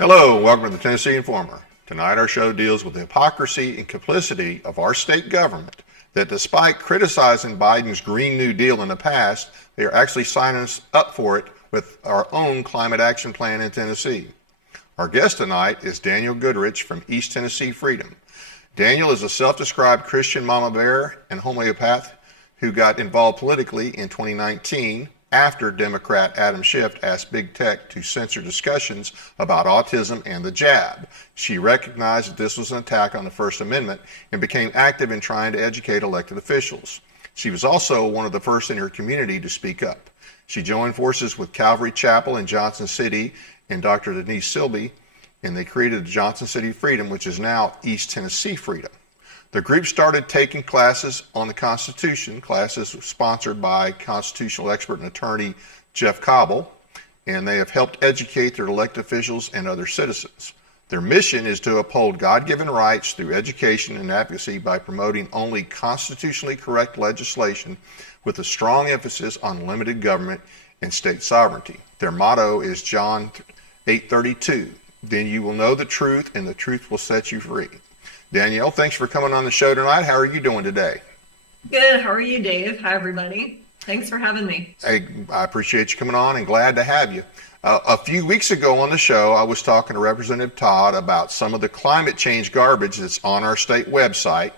Hello, and welcome to the Tennessee Informer. Tonight our show deals with the hypocrisy and complicity of our state government that despite criticizing Biden's Green New Deal in the past, they are actually signing us up for it with our own climate action plan in Tennessee. Our guest tonight is Danielle Goodrich from East Tennessee Freedom. Danielle is a self-described Christian mama bear and homeopath who got involved politically in 2019 after Democrat Adam Schiff asked Big Tech to censor discussions about autism and the jab. She recognized that this was an attack on the First Amendment and became active in trying to educate elected officials. She was also one of the first in her community to speak up. She joined forces with Calvary Chapel in Johnson City and Dr. Denise Silby, and they created Johnson City Freedom, which is now East Tennessee Freedom. The group started taking classes on the Constitution, classes sponsored by constitutional expert and attorney Jeff Cobble, and they have helped educate their elected officials and other citizens. Their mission is to uphold God-given rights through education and advocacy by promoting only constitutionally correct legislation with a strong emphasis on limited government and state sovereignty. Their motto is John 8:32, "Then you will know the truth, and the truth will set you free." Danielle, thanks for coming on the show tonight. How are you doing today? Good. How are you, Dave? Hi, everybody. Thanks for having me. Hey, I appreciate you coming on and glad to have you. A few weeks ago on the show, I was talking to Representative Todd about some of the climate change garbage that's on our state website,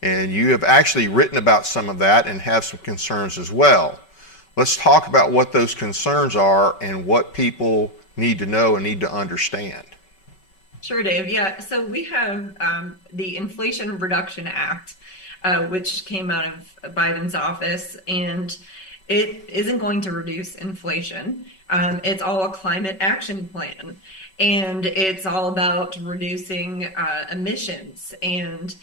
and you have actually written about some of that and have some concerns as well. Let's talk about what those concerns are and what people need to know and need to understand. Sure, Dave. Yeah, so we have the Inflation Reduction Act, which came out of Biden's office, and it isn't going to reduce inflation. It's all a climate action plan, and it's all about reducing emissions, and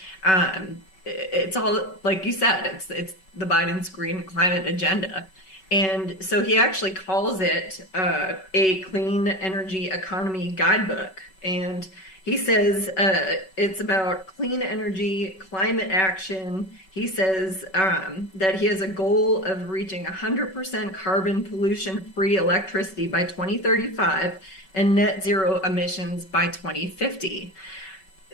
it's all, like you said, it's the Biden's green climate agenda. And so he actually calls it a clean energy economy guidebook. And he says it's about clean energy, climate action. He says that he has a goal of reaching 100% carbon pollution-free electricity by 2035 and net zero emissions by 2050.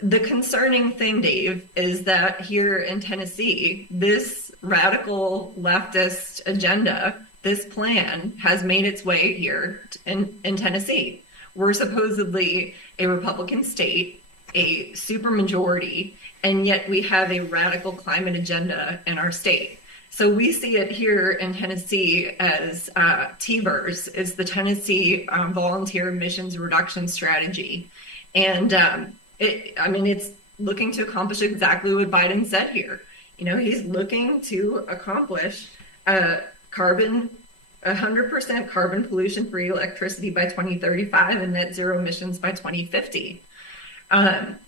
The concerning thing, Dave, is that here in Tennessee, this radical leftist agenda, this plan has made its way here in Tennessee. We're supposedly a Republican state, a supermajority, and yet we have a radical climate agenda in our state. So we see it here in Tennessee as TVERS, is the Tennessee Volunteer Emissions Reduction Strategy. And it's looking to accomplish exactly what Biden said here. You know, he's looking to accomplish 100% carbon pollution-free electricity by 2035 and net zero emissions by 2050.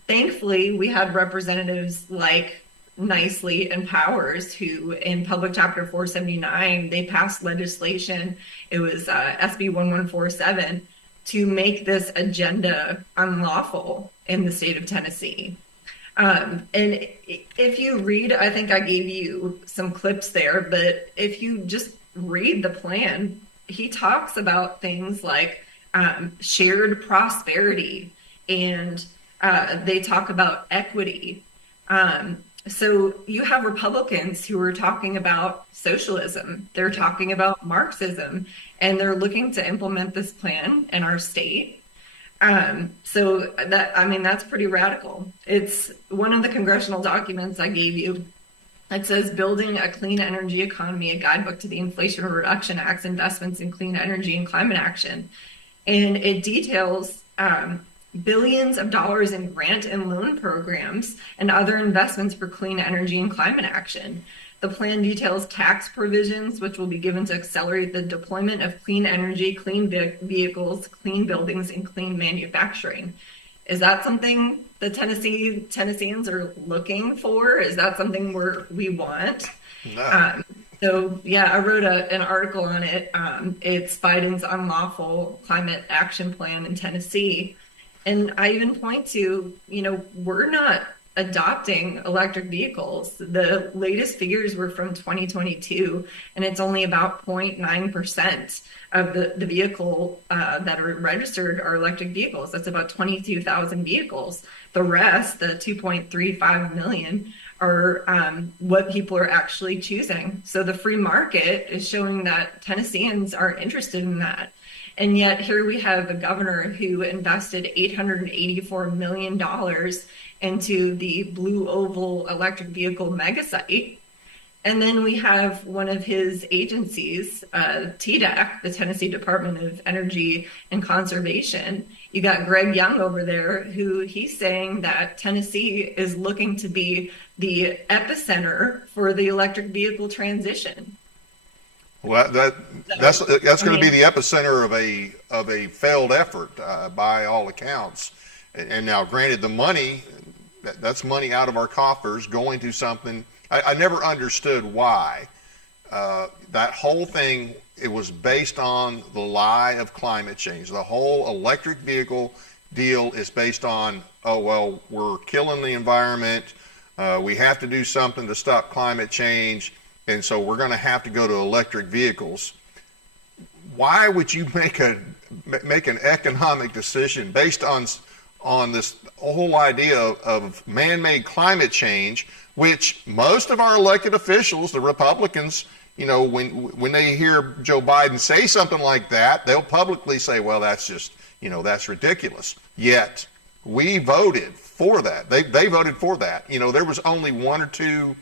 Thankfully, we had representatives like Nicely and Powers who, in Public Chapter 479, they passed legislation. It was SB 1147 to make this agenda unlawful in the state of Tennessee. And if you read, I think I gave you some clips there, but if you just read the plan, he talks about things like shared prosperity, and they talk about equity. So you have Republicans who are talking about socialism, they're talking about Marxism, and they're looking to implement this plan in our state. So that's pretty radical. It's one of the congressional documents I gave you. It says Building a Clean Energy Economy, a guidebook to the Inflation Reduction Act's investments in clean energy and climate action. And it details billions of dollars in grant and loan programs and other investments for clean energy and climate action. The plan details tax provisions, which will be given to accelerate the deployment of clean energy, clean vehicles, clean buildings, and clean manufacturing. Is that something the Tennesseans are looking for? Is that something we want? No. I wrote an article on it. It's Biden's unlawful climate action plan in Tennessee. And I even point to, we're not adopting electric vehicles. The latest figures were from 2022, and it's only about 0.9% of the vehicle that are registered are electric vehicles. That's about 22,000 vehicles. The rest, the 2.35 million, are what people are actually choosing. So the free market is showing that Tennesseans are interested in that. And yet here we have a governor who invested $884 million into the Blue Oval electric vehicle megasite. And then we have one of his agencies, TDEC, the Tennessee Department of Energy and Conservation. You got Greg Young over there, who he's saying that Tennessee is looking to be the epicenter for the electric vehicle transition. Well, that's going to be the epicenter of a failed effort by all accounts. And now, granted, the money, that's money out of our coffers going to something. I never understood why that whole thing. It was based on the lie of climate change. The whole electric vehicle deal is based on, oh well, we're killing the environment. We have to do something to stop climate change. And so we're going to have to go to electric vehicles. Why would you make an economic decision based on this whole idea of man-made climate change, which most of our elected officials, the Republicans, you know, when they hear Joe Biden say something like that, they'll publicly say, well, that's just, you know, that's ridiculous. Yet we voted for that. They voted for that. You know, there was only one or two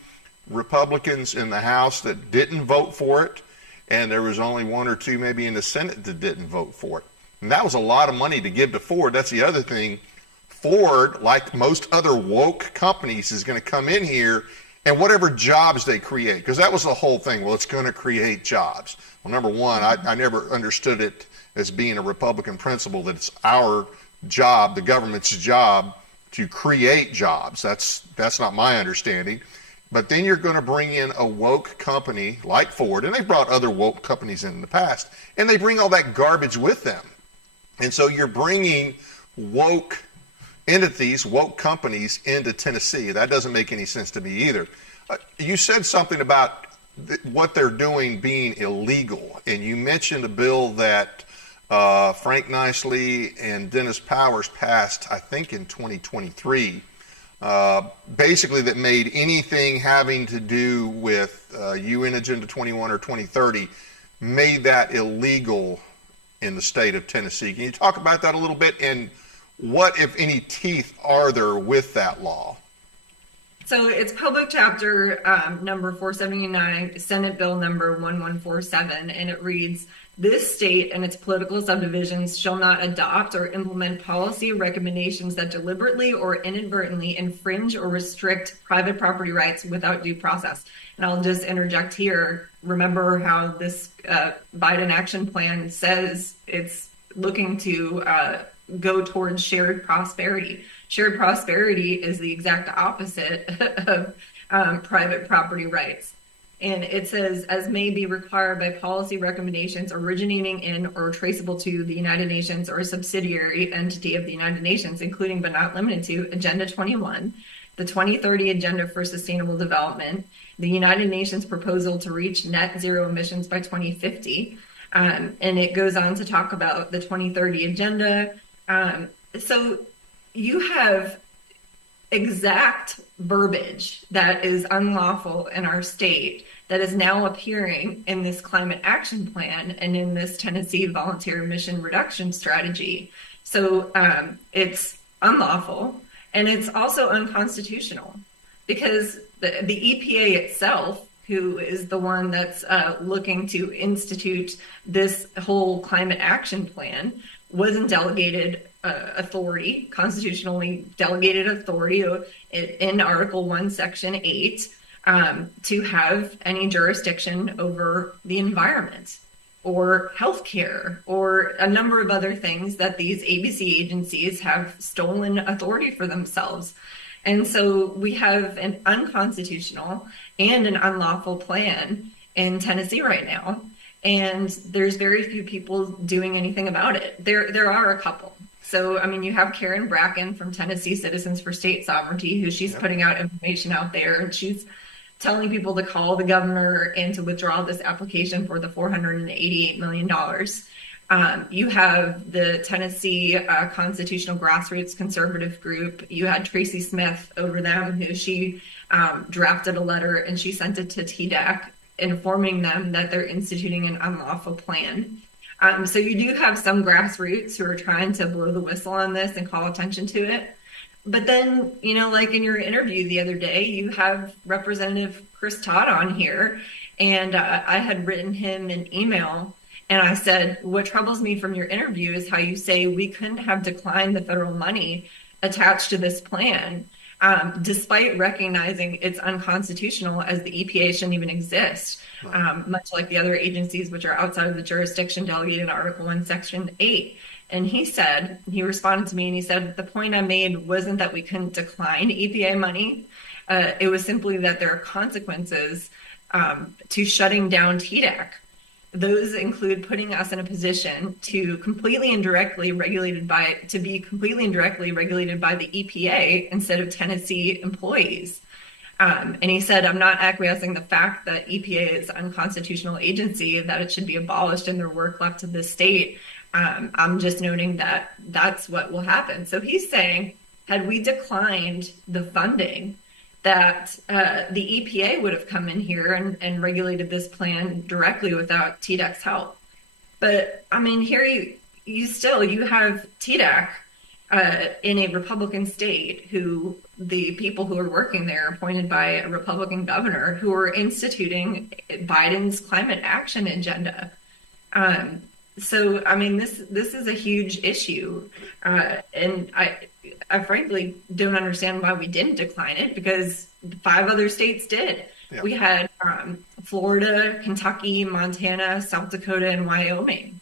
Republicans in the House that didn't vote for it, and there was only one or two maybe in the Senate that didn't vote for it. And that was a lot of money to give to Ford. That's the other thing. Ford, like most other woke companies, is going to come in here and whatever jobs they create, because that was the whole thing. Well, it's going to create jobs. Well, number one, I never understood it as being a Republican principle that it's our job, the government's job, to create jobs. That's not my understanding. But then you're going to bring in a woke company like Ford, and they've brought other woke companies in the past, and they bring all that garbage with them. And so you're bringing woke entities, woke companies into Tennessee. That doesn't make any sense to me either. You said something about what they're doing being illegal, and you mentioned a bill that Frank Nicely and Dennis Powers passed, I think in 2023, basically that made anything having to do with UN Agenda 21 or 2030, made that illegal in the state of Tennessee. Can you talk about that a little bit, and what, if any, teeth are there with that law? So it's public chapter number 479, Senate Bill number 1147, and it reads, "This state and its political subdivisions shall not adopt or implement policy recommendations that deliberately or inadvertently infringe or restrict private property rights without due process." And I'll just interject here. Remember how this Biden action plan says it's looking to go towards shared prosperity. Shared prosperity is the exact opposite of private property rights. And it says, as may be required by policy recommendations originating in or traceable to the United Nations or a subsidiary entity of the United Nations, including but not limited to Agenda 21, the 2030 Agenda for Sustainable Development, the United Nations proposal to reach net zero emissions by 2050. And it goes on to talk about the 2030 Agenda. So you have exact verbiage that is unlawful in our state that is now appearing in this climate action plan and in this Tennessee volunteer emission reduction strategy. So it's unlawful, and it's also unconstitutional, because the EPA itself, who is the one that's looking to institute this whole climate action plan, wasn't delegated authority, constitutionally delegated authority in Article 1, Section 8, to have any jurisdiction over the environment or healthcare or a number of other things that these ABC agencies have stolen authority for themselves. And so we have an unconstitutional and an unlawful plan in Tennessee right now. And there's very few people doing anything about it. There are a couple. So, I mean, you have Karen Bracken from Tennessee Citizens for State Sovereignty, who she's putting out information out there, and she's telling people to call the governor and to withdraw this application for the $488 million. You have the Tennessee Constitutional Grassroots Conservative Group. You had Tracy Smith over them, who she drafted a letter and she sent it to TDEC, informing them that they're instituting an unlawful plan. So you do have some grassroots who are trying to blow the whistle on this and call attention to it. But then, you know, like in your interview the other day, you have Representative Chris Todd on here, and I had written him an email, and I said, what troubles me from your interview is how you say we couldn't have declined the federal money attached to this plan, despite recognizing it's unconstitutional, as the EPA shouldn't even exist. Much like the other agencies which are outside of the jurisdiction delegated in Article 1, Section 8. And he responded to me and he said, the point I made wasn't that we couldn't decline EPA money. It was simply that there are consequences to shutting down TDEC. Those include putting us in a position to be completely indirectly regulated by the EPA instead of Tennessee employees. And he said, I'm not acquiescing the fact that EPA is an unconstitutional agency, that it should be abolished and their work left to the state. I'm just noting that that's what will happen. So he's saying, had we declined the funding, that the EPA would have come in here and regulated this plan directly without TDEC's help. But I mean, here you have TDEC in a Republican state, who the people who are working there are appointed by a Republican governor, who are instituting Biden's climate action agenda. So, I mean, this is a huge issue. And I frankly don't understand why we didn't decline it, because 5 other states did. Yeah. We had Florida, Kentucky, Montana, South Dakota, and Wyoming.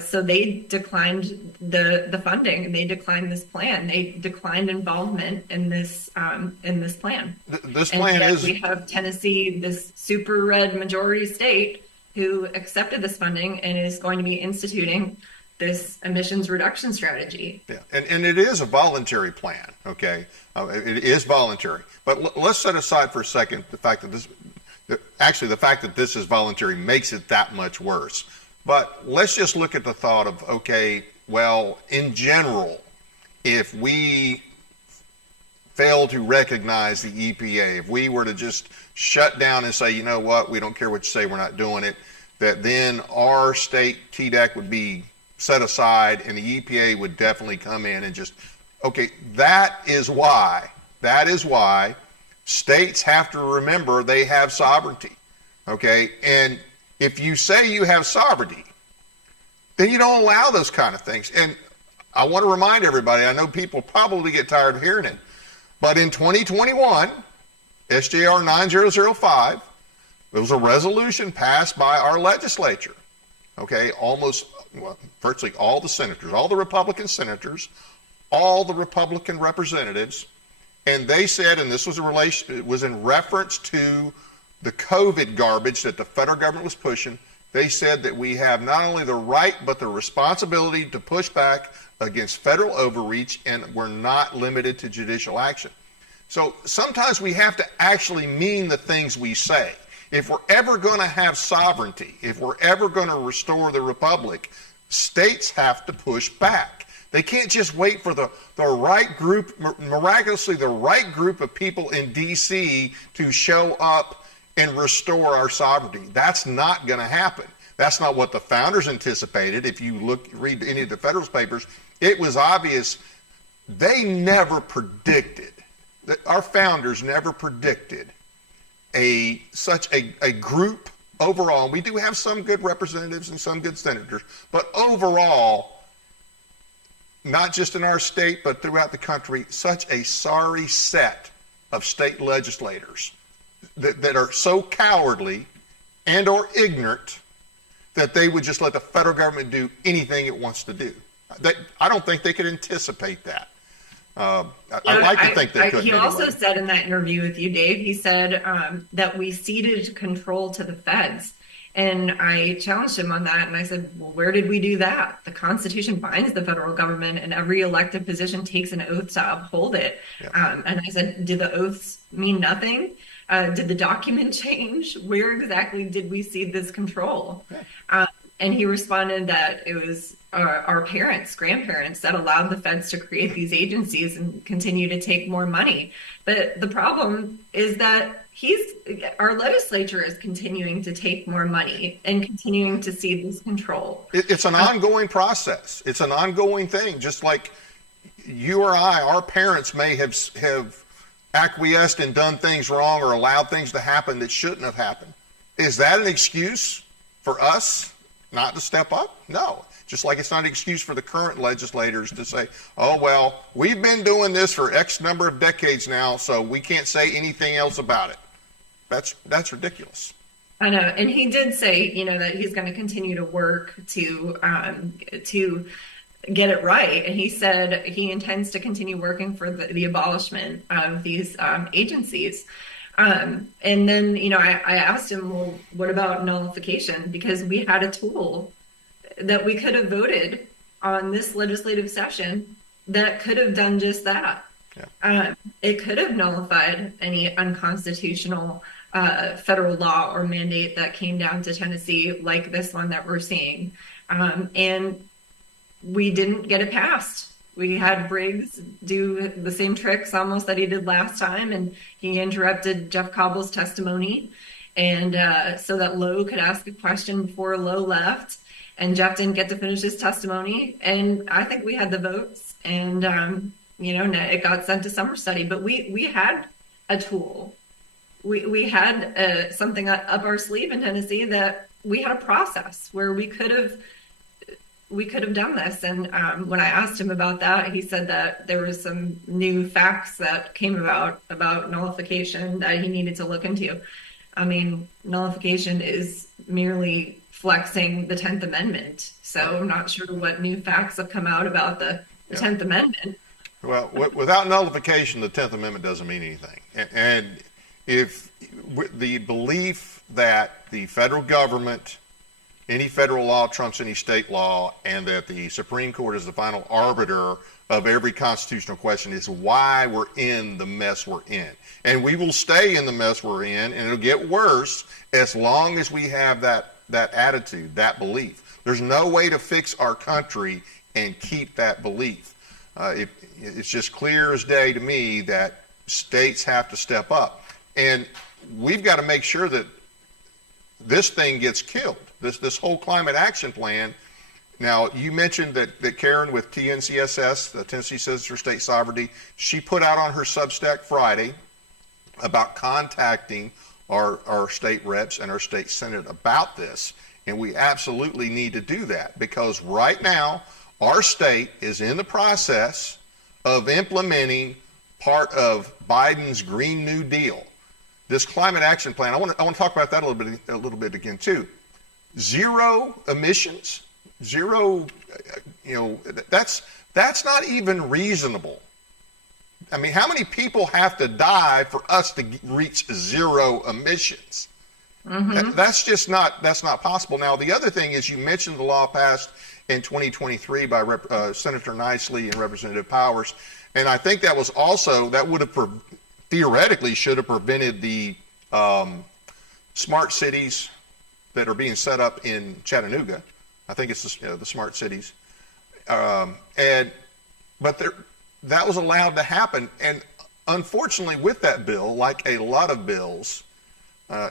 So they declined the funding, and they declined this plan. They declined involvement in this plan. This plan is. We have Tennessee, this super red majority state, who accepted this funding and is going to be instituting this emissions reduction strategy. Yeah, and it is a voluntary plan. Okay, it is voluntary. But let's set aside for a second the fact that the fact that this is voluntary makes it that much worse. But let's just look at the thought of, okay, well, in general, if we fail to recognize the EPA, if we were to just shut down and say, you know what, we don't care what you say, we're not doing it, that then our state TDEC would be set aside and the EPA would definitely come in and just, okay, that is why states have to remember they have sovereignty, okay? And if you say you have sovereignty, then you don't allow those kind of things. And I want to remind everybody, I know people probably get tired of hearing it, but in 2021, SJR 9005, there was a resolution passed by our legislature, okay? Virtually all the senators, all the Republican senators, all the Republican representatives, and they said, and this was it was in reference to the COVID garbage that the federal government was pushing. They said that we have not only the right, but the responsibility to push back against federal overreach, and we're not limited to judicial action. So sometimes we have to actually mean the things we say. If we're ever going to have sovereignty, if we're ever going to restore the republic, states have to push back. They can't just wait for the right group, miraculously the right group of people in D.C. to show up and restore our sovereignty. That's not going to happen. That's not what the founders anticipated. If you read any of the Federalist Papers, it was obvious they never predicted, our founders never predicted such a group overall. And we do have some good representatives and some good senators, but overall, not just in our state, but throughout the country, such a sorry set of state legislators that are so cowardly and or ignorant that they would just let the federal government do anything it wants to do. I don't think they could anticipate that. I'd like to think they could. He also said in that interview with you, Dave, he said that we ceded control to the feds. And I challenged him on that. And I said, well, where did we do that? The Constitution binds the federal government, and every elected position takes an oath to uphold it. Yeah. And I said, did the oaths mean nothing? Did the document change? Where exactly did we see this control? Yeah. And he responded that it was our parents, grandparents, that allowed the feds to create these agencies and continue to take more money. But the problem is that our legislature is continuing to take more money and continuing to see this control. It's an ongoing process. It's an ongoing thing. Just like you or I, our parents may have acquiesced and done things wrong or allowed things to happen that shouldn't have happened. Is that an excuse for us not to step up? No. Just like it's not an excuse for the current legislators to say, oh, well, we've been doing this for X number of decades now, so we can't say anything else about it. That's ridiculous. I know. And he did say, that he's going to continue to work to get it right. And he said he intends to continue working for the abolishment of these agencies. And then, I asked him, well, what about nullification? Because we had a tool that we could have voted on this legislative session that could have done just that. Yeah. It could have nullified any unconstitutional federal law or mandate that came down to Tennessee, like this one that we're seeing. And we didn't get it passed. We had Briggs do the same tricks almost that he did last time, and he interrupted Jeff Cobble's testimony, and so that Lowe could ask a question before Lowe left, and Jeff didn't get to finish his testimony. And I think we had the votes, and it got sent to summer study. But we had a tool. We had something up our sleeve in Tennessee, that we had a process where we could have done this. And when I asked him about that, he said that there was some new facts that came about nullification that he needed to look into. I mean, nullification is merely flexing the 10th Amendment. So I'm not sure what new facts have come out about the 10th Amendment. Well, without nullification, the 10th Amendment doesn't mean anything. And if the belief that the federal government, any federal law trumps any state law, and that the Supreme Court is the final arbiter of every constitutional question is why we're in the mess we're in. And we will stay in the mess we're in, and it'll get worse as long as we have that attitude, that belief. There's no way to fix our country and keep that belief. It's just clear as day to me that states have to step up. And we've got to make sure that this thing gets killed. This whole climate action plan. Now, you mentioned that Karen with TNCSS, the Tennessee Citizens for State Sovereignty, she put out on her Substack Friday about contacting our state reps and our state senate about this. And we absolutely need to do that, because right now our state is in the process of implementing part of Biden's Green New Deal. This climate action plan, I want to talk about that a little bit again too. Zero emissions, that's not even reasonable. I mean, how many people have to die for us to reach zero emissions? Mm-hmm. That's not possible. Now, the other thing is, you mentioned the law passed in 2023 by Senator Nicely and Representative Powers, and I think that would have theoretically should have prevented the smart cities that are being set up in Chattanooga. I think it's the smart cities, but that was allowed to happen. And unfortunately, with that bill, like a lot of bills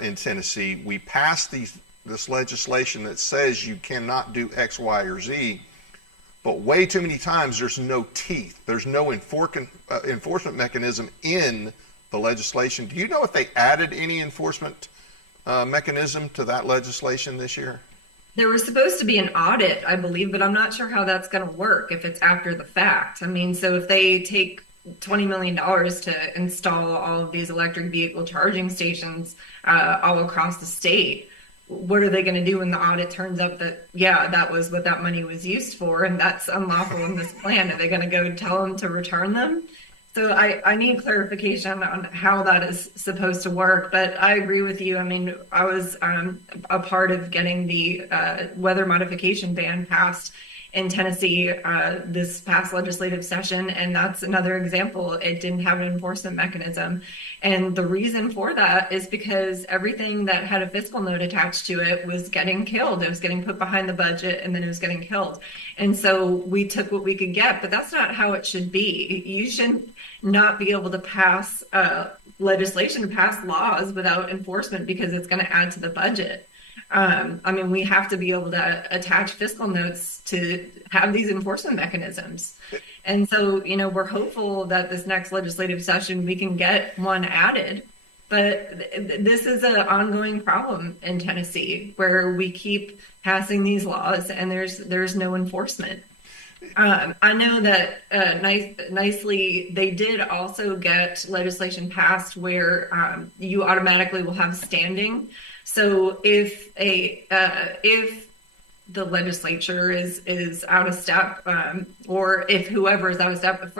in Tennessee, we passed this legislation that says you cannot do X, Y, or Z. But way too many times there's no teeth. There's no enforcement mechanism in the legislation. Do you know if they added any enforcement mechanism to that legislation this year? There was supposed to be an audit, I believe, but I'm not sure how that's going to work if it's after the fact. I mean, so if they take $20 million to install all of these electric vehicle charging stations all across the state, what are they going to do when the audit turns up that, that was what that money was used for, and that's unlawful in this plan? Are they going to go tell them to return them? So I need clarification on how that is supposed to work, but I agree with you. I mean, I was a part of getting the weather modification ban passed in Tennessee this past legislative session, and that's another example. It didn't have an enforcement mechanism. And the reason for that is because everything that had a fiscal note attached to it was getting killed. It was getting put behind the budget, and then it was getting killed. And so we took what we could get, but that's not how it should be. You shouldn't not be able to pass legislation, pass laws without enforcement because it's going to add to the budget. I mean, we have to be able to attach fiscal notes to have these enforcement mechanisms. And so, you know, we're hopeful that this next legislative session we can get one added. But this is an ongoing problem in Tennessee where we keep passing these laws and there's no enforcement. I know that nicely they did also get legislation passed where you automatically will have standing. So if the legislature is out of step, or if whoever is out of step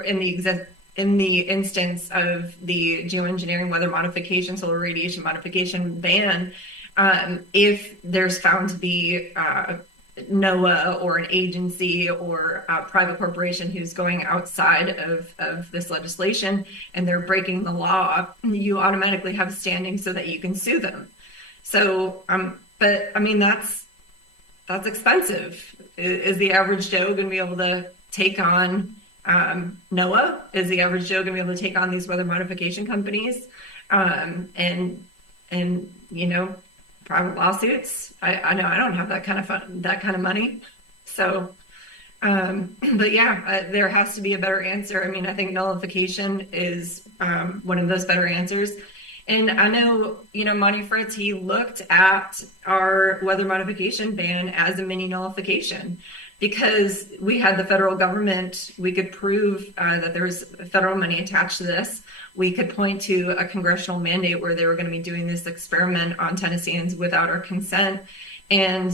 in the instance of the geoengineering, weather modification, solar radiation modification ban, if there's found to be NOAA or an agency or a private corporation who's going outside of this legislation and they're breaking the law, you automatically have standing so that you can sue them. So, but I mean, that's expensive. Is the average Joe going to be able to take on NOAA? Is the average Joe going to be able to take on these weather modification companies? And you know, private lawsuits. I know I don't have that kind of money. So, but yeah, there has to be a better answer. I mean, I think nullification is one of those better answers. And I know, you know, Monty Fritz, he looked at our weather modification ban as a mini nullification because we had the federal government. We could prove that there's federal money attached to this. We could point to a congressional mandate where they were going to be doing this experiment on Tennesseans without our consent. And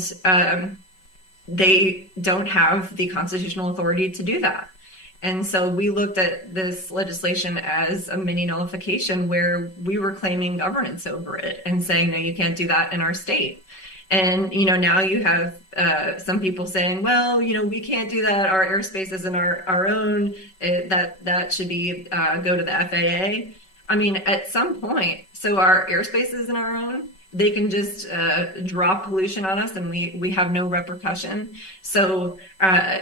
they don't have the constitutional authority to do that. And so we looked at this legislation as a mini nullification where we were claiming governance over it and saying, no, you can't do that in our state. And, you know, now you have some people saying, well, you know, we can't do that. Our airspace isn't our own. That should be go to the FAA. I mean, at some point, so our airspace isn't our own. They can just drop pollution on us and we have no repercussion. So,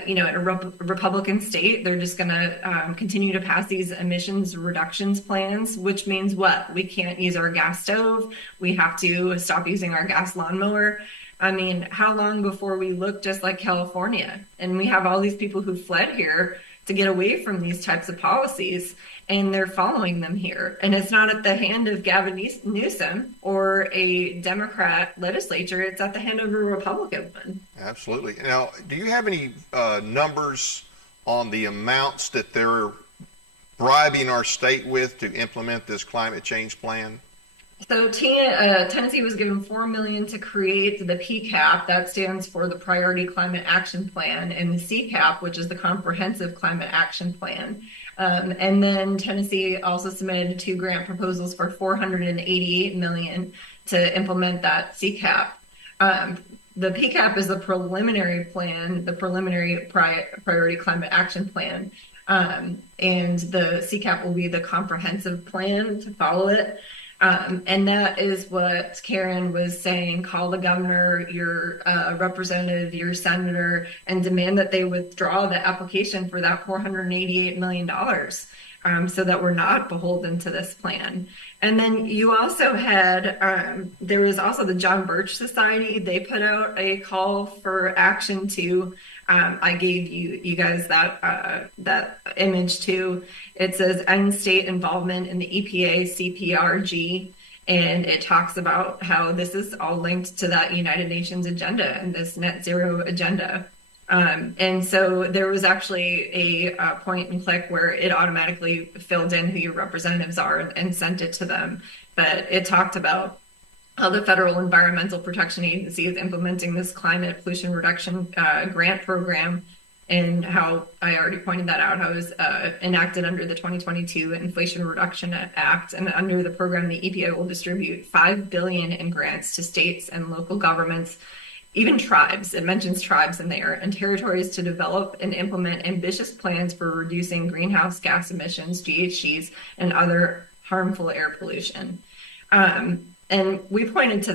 you know, in a Republican state, they're just going to continue to pass these emissions reductions plans, which means what? We can't use our gas stove. We have to stop using our gas lawnmower. I mean, how long before we look just like California? And we have all these people who fled here to get away from these types of policies, and they're following them here. And it's not at the hand of Gavin Newsom or a Democrat legislature. It's at the hand of a Republican one. Absolutely. Now, do you have any numbers on the amounts that they're bribing our state with to implement this climate change plan? So Tennessee was given $4 million to create the PCAP, that stands for the Priority Climate Action Plan, and the CCAP, which is the Comprehensive Climate Action Plan. And then Tennessee also submitted 2 grant proposals for $488 million to implement that CCAP. The PCAP is the preliminary plan, the preliminary Priority Climate Action Plan, and the CCAP will be the comprehensive plan to follow it. And that is what Karen was saying, call the governor, your representative, your senator, and demand that they withdraw the application for that $488 million so that we're not beholden to this plan. And then you also had, there was also the John Birch Society. They put out a call for action too. I gave you guys that image too. It says end state involvement in the EPA CPRG, and it talks about how this is all linked to that United Nations agenda and this net zero agenda. And so there was actually a point and click where it automatically filled in who your representatives are and sent it to them. But it talked about how the Federal Environmental Protection Agency is implementing this climate pollution reduction grant program and how I already pointed that out, how it was enacted under the 2022 Inflation Reduction Act. And under the program, the EPA will distribute $5 billion in grants to states and local governments, even tribes. It mentions tribes in there, and territories to develop and implement ambitious plans for reducing greenhouse gas emissions, GHGs, and other harmful air pollution. And we pointed to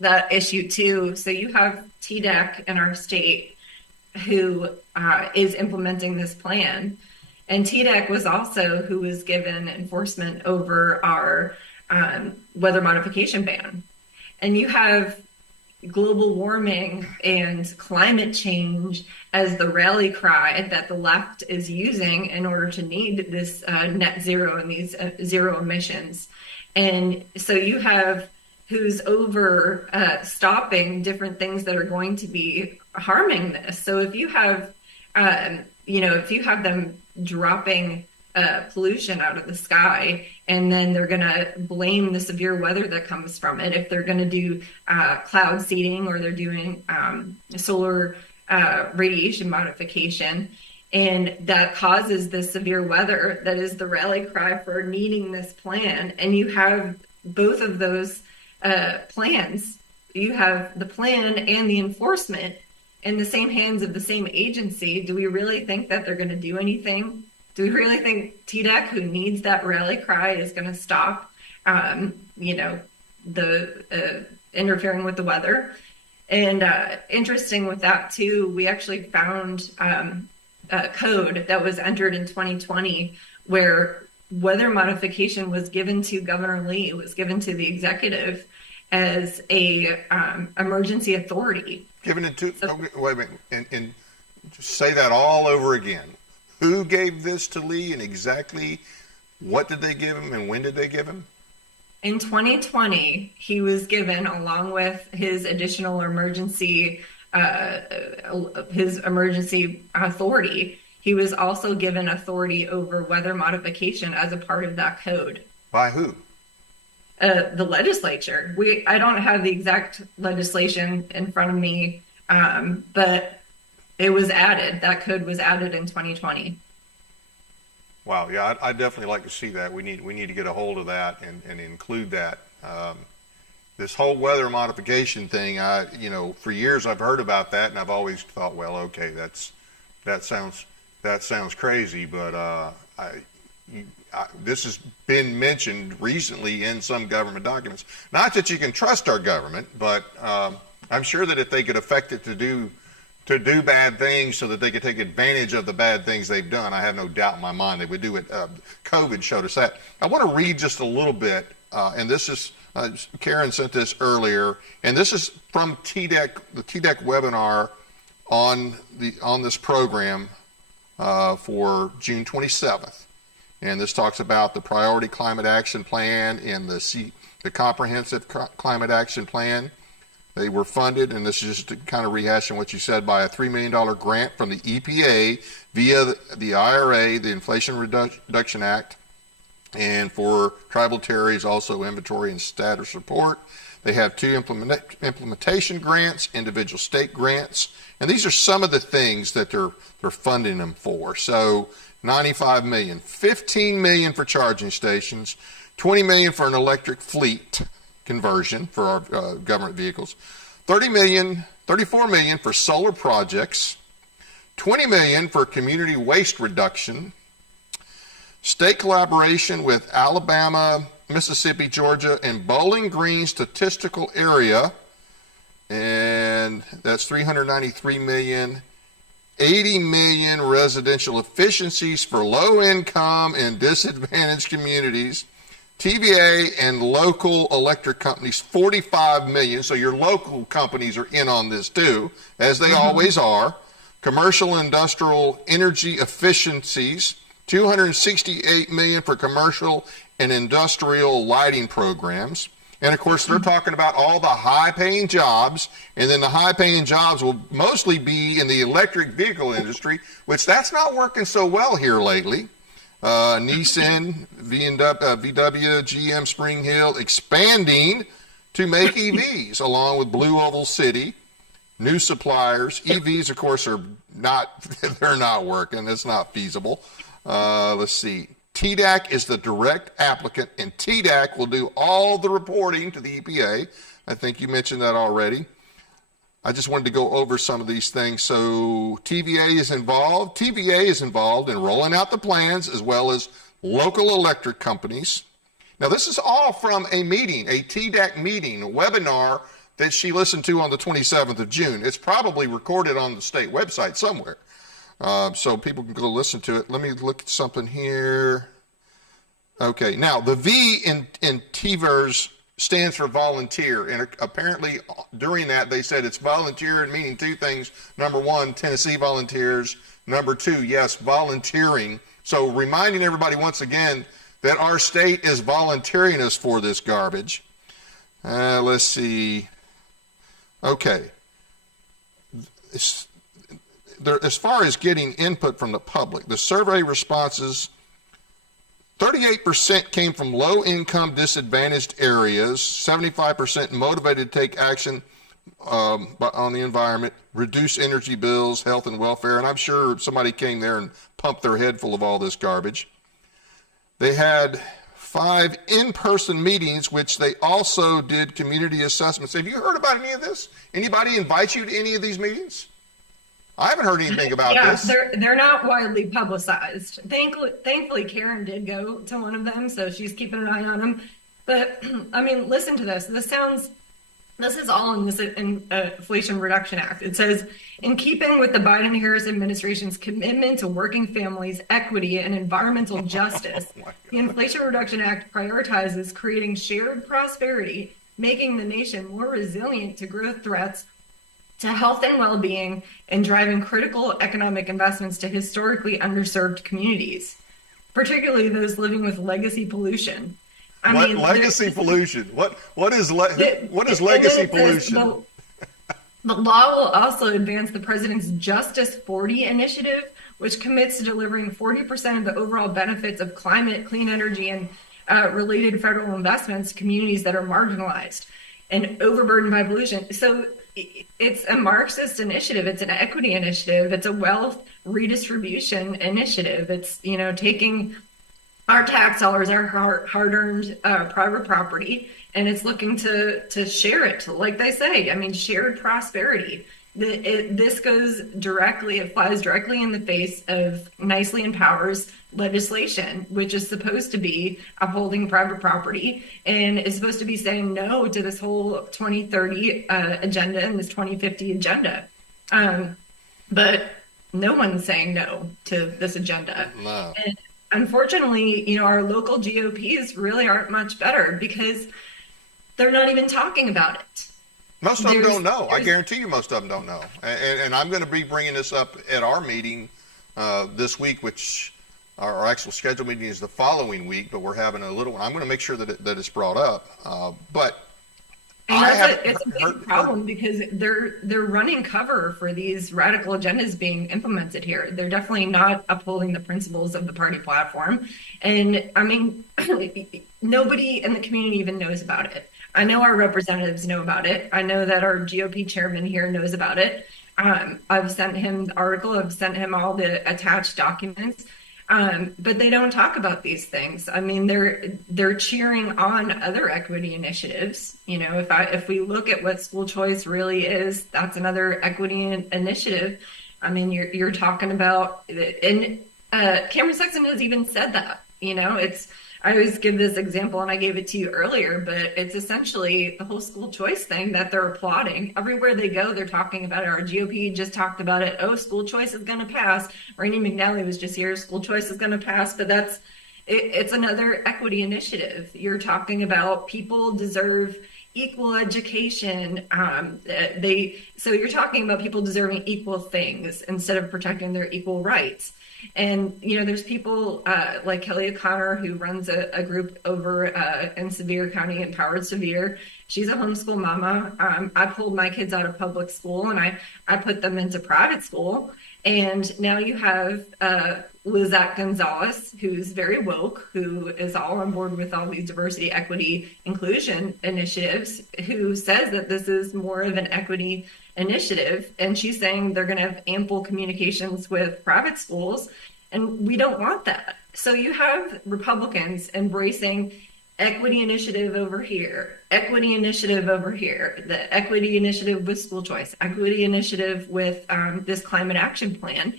that issue too. So you have TDEC in our state who is implementing this plan. And TDEC was also who was given enforcement over our weather modification ban. And you have global warming and climate change as the rally cry that the left is using in order to need this net zero and these zero emissions. And so you have who's over stopping different things that are going to be harming this. So if you have, if you have them dropping pollution out of the sky, and then they're going to blame the severe weather that comes from it, if they're going to do cloud seeding, or they're doing solar radiation modification, and that causes the severe weather that is the rally cry for needing this plan. And you have both of those plans. You have the plan and the enforcement in the same hands of the same agency. Do we really think that they're going to do anything? Do we really think TDEC, who needs that rally cry, is going to stop, the interfering with the weather? And interesting with that too, we actually found a code that was entered in 2020 where weather modification was given to Governor Lee, was given to the executive as a emergency authority. Given it to, wait a minute, and just say that all over again. Who gave this to Lee, and exactly what did they give him, and when did they give him? In 2020, he was given, along with his additional emergency authority, he was also given authority over weather modification as a part of that code. By who? The legislature. I don't have the exact legislation in front of me, but it was added. That code was added in 2020. Wow, yeah, I'd definitely like to see that. We need to get a hold of that and include that. This whole weather modification thing, for years I've heard about that, and I've always thought, well, okay, that sounds crazy, but this has been mentioned recently in some government documents. Not that you can trust our government, but I'm sure that if they could affect it to do bad things so that they could take advantage of the bad things they've done, I have no doubt in my mind they would do it. COVID showed us that. I want to read just a little bit, and this is, Karen sent this earlier, and this is from TDEC, the TDEC webinar on this program for June 27th. And this talks about the Priority Climate Action Plan and the Comprehensive Climate Action Plan. They were funded, and this is just to kind of rehashing what you said, by a $3 million grant from the EPA via the IRA, the Inflation Reduction Act, and for tribal territories, also inventory and status report. They have 2 implementation grants, individual state grants, and these are some of the things that they're funding them for. So $95 million, $15 million for charging stations, $20 million for an electric fleet conversion for our government vehicles, $34 million for solar projects, $20 million for community waste reduction, state collaboration with Alabama, Mississippi, Georgia, and Bowling Green statistical area, and that's $393 million. 80 million residential efficiencies for low income and disadvantaged communities. TVA and local electric companies, 45 million. So your local companies are in on this too, as they always are. Commercial and industrial energy efficiencies, 268 million for commercial and industrial lighting programs. And of course, they're talking about all the high-paying jobs, and then the high-paying jobs will mostly be in the electric vehicle industry, which that's not working so well here lately. Nissan, VW, GM, Spring Hill expanding to make EVs, along with Blue Oval City, new suppliers. EVs, of course, are they're not working. It's not feasible. Let's see. TDAC is the direct applicant, and TDAC will do all the reporting to the EPA. I think you mentioned that already. I just wanted to go over some of these things. So TVA is involved. TVA is involved in rolling out the plans, as well as local electric companies. Now, this is all from a meeting, a TDAC meeting, a webinar that she listened to on the 27th of June. It's probably recorded on the state website somewhere, so people can go listen to it. Let me look at something here. Okay, now the V in TVERS stands for volunteer, and apparently during that they said it's volunteer, meaning two things. Number one, Tennessee volunteers. Number two, yes, volunteering. So reminding everybody once again that our state is volunteering us for this garbage. Let's see. Okay. As far as getting input from the public, the survey responses, 38% came from low-income disadvantaged areas, 75% motivated to take action on the environment, reduce energy bills, health and welfare, and I'm sure somebody came there and pumped their head full of all this garbage. They had 5 in-person meetings, which they also did community assessments. Have you heard about any of this? Anybody invite you to any of these meetings? I haven't heard anything about this. They're not widely publicized. Thankfully, Karen did go to one of them, so she's keeping an eye on them. But I mean, listen to this. This is all in this Inflation Reduction Act. It says, in keeping with the Biden-Harris administration's commitment to working families, equity, and environmental justice, the Inflation Reduction Act prioritizes creating shared prosperity, making the nation more resilient to growth threats, to health and well-being, and driving critical economic investments to historically underserved communities, particularly those living with legacy pollution. Legacy pollution? What is legacy pollution? The law will also advance the president's Justice 40 initiative, which commits to delivering 40% of the overall benefits of climate, clean energy, and related federal investments to communities that are marginalized and overburdened by pollution. So it's a Marxist initiative. It's an equity initiative. It's a wealth redistribution initiative. It's, taking our tax dollars, our hard-earned private property, and it's looking to share it, like they say. I mean, shared prosperity. This flies directly in the face of Nicely Empowers legislation, which is supposed to be upholding private property and is supposed to be saying no to this whole 2030 agenda and this 2050 agenda. But no one's saying no to this agenda. No. And unfortunately, our local GOPs really aren't much better because they're not even talking about it. Most of them don't know. I guarantee you most of them don't know. And I'm going to be bringing this up at our meeting this week, which our actual scheduled meeting is the following week, but we're having a little one. I'm going to make sure that it's brought up. It's a big problem because they're running cover for these radical agendas being implemented here. They're definitely not upholding the principles of the party platform. And I mean, nobody in the community even knows about it. I know our representatives know about it. I know that our GOP chairman here knows about it. I've sent him the article. I've sent him all the attached documents. But they don't talk about these things. I mean, they're cheering on other equity initiatives. If we look at what school choice really is, that's another equity initiative. I mean, you're talking about, and Cameron Sexton has even said that. I always give this example, and I gave it to you earlier, but it's essentially the whole school choice thing that they're applauding. Everywhere they go, they're talking about it. Our GOP just talked about it. Oh, school choice is going to pass. Rainey McNally was just here. School choice is going to pass, but it's another equity initiative. You're talking about people deserve equal education. So you're talking about people deserving equal things instead of protecting their equal rights. And, there's people like Kelly O'Connor, who runs a group over in Sevier County, Empowered Sevier. She's a homeschool mama. I pulled my kids out of public school and I put them into private school. And now you have Lizette Gonzalez, who's very woke, who is all on board with all these diversity, equity, inclusion initiatives, who says that this is more of an equity initiative, and she's saying they're going to have ample communications with private schools, and we don't want that. So you have Republicans embracing equity initiative over here, equity initiative over here, the equity initiative with school choice, equity initiative with this climate action plan.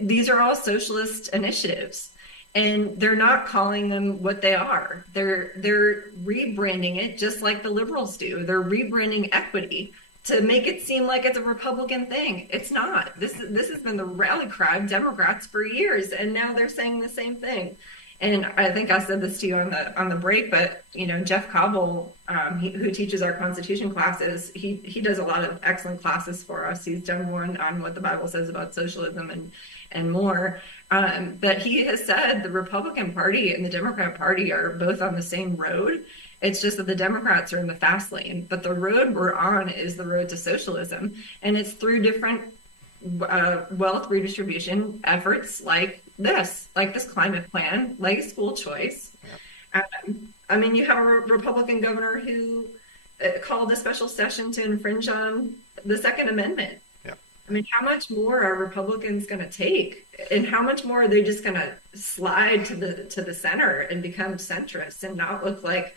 These are all socialist initiatives, and they're not calling them what they are. They're rebranding it just like the liberals do. They're rebranding equity to make it seem like it's a Republican thing. It's not. This has been the rally cry of Democrats for years, and now they're saying the same thing. And I think I said this to you on the break, but Jeff Cobble, who teaches our Constitution classes, he does a lot of excellent classes for us. He's done one on what the Bible says about socialism and more. But he has said the Republican Party and the Democrat Party are both on the same road. It's just that the Democrats are in the fast lane, but the road we're on is the road to socialism, and it's through different wealth redistribution efforts like this climate plan, like school choice. I mean, you have a Republican governor who called a special session to infringe on the Second Amendment. Yeah. I mean, how much more are Republicans going to take, and how much more are they just going to slide to the center and become centrists and not look like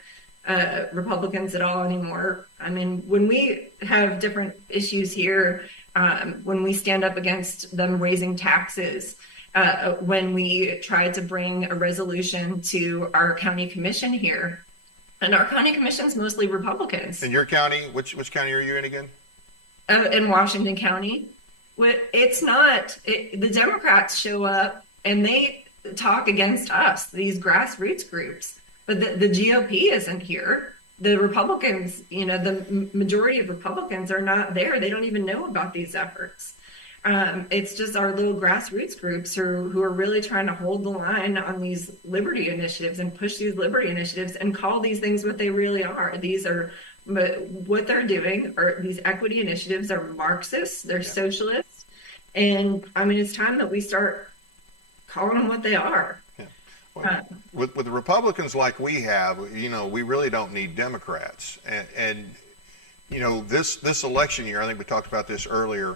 Republicans at all anymore? I mean, when we have different issues here, when we stand up against them raising taxes, when we tried to bring a resolution to our county commission here, and our county commission's mostly Republicans. In your county, which county are you in again? In Washington County. It's not. The Democrats show up and they talk against us, these grassroots groups, but the GOP isn't here. The Republicans, the majority of Republicans are not there. They don't even know about these efforts. It's just our little grassroots groups who are really trying to hold the line on these liberty initiatives and push these liberty initiatives and call these things what they really are. These are what they're doing, or these equity initiatives are Marxists, they're socialists. And I mean, it's time that we start calling them what they are. With the Republicans like we have, we really don't need Democrats. And this election year, I think we talked about this earlier.